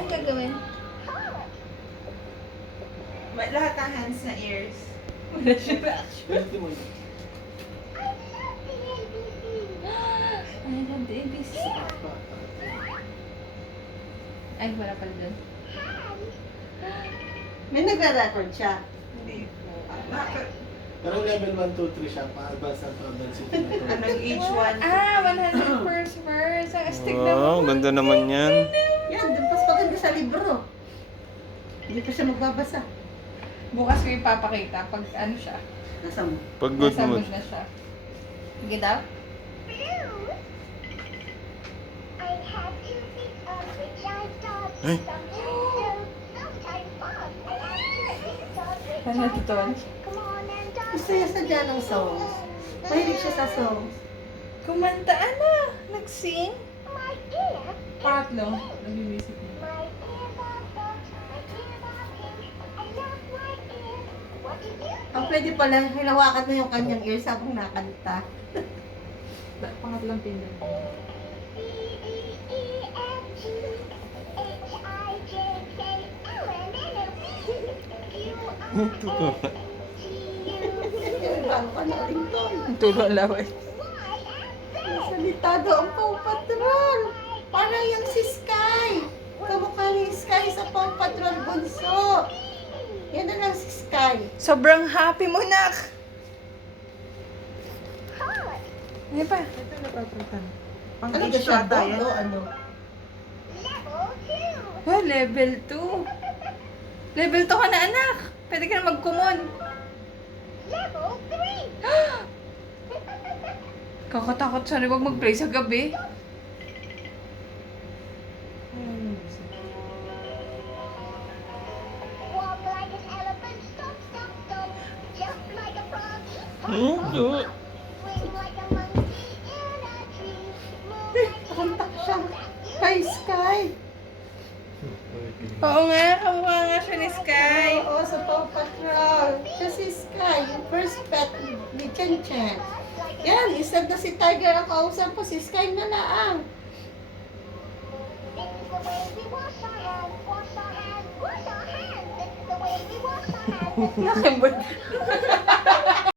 Ano gagawin? Lahat ng hands na ears. Wala siya reaction. Pwede mo yun. I love the ABC. Ay, wala pala dun. May nagre-record siya. Hindi po. Parang level 1, 2, 3 siya. Pa-advance na pa-advance yung tinatawag. Anong each one? 100 first verse. Ang astig na Wow, ganda naman yan. Yan, mas maganda sa libro. Hindi pa siya magbabasa. Bukas ko ipapakita pag ano siya. Nasa mo? Pag good Nasa mood. mood na siya. Sige daw. Ay. Ano natutuwa? Gusto niya sa dyan ng songs. Mahilig siya sa songs. Kumanta na. Nag-sing. Pangatlo. Nag-music na. Ang pwede pala, hinawakan mo yung kanyang ears habang nakanta. Pangatlong pindot. Totoo. Yung bago ka na rin to. Ang tulo ang laway. Nasalita daw ang Paw Patrol. Parang yung si Sky. Kamukha ni Sky sa Paw Patrol bunso. Yan na lang si Sky. Sobrang happy mo, nak! Ano pa? Ito napapuntan. Pang Ano ba each siya? ata Dog yan. o ano? Oh, level 2. Level 2 ka na, anak! Pwede ka na magkumon. Kakatakot sana wag mag-play sa gabi. Oo. Nakantak siya. Kay Sky. Oo nga, kamukha nga siya ni Sky. Oo, sa Paw Patrol. Siya si Sky. Yung first pet ni Chen Chen. Yan, isa na si Tiger ang kausap ko. Si Sky na lang. Nakambot.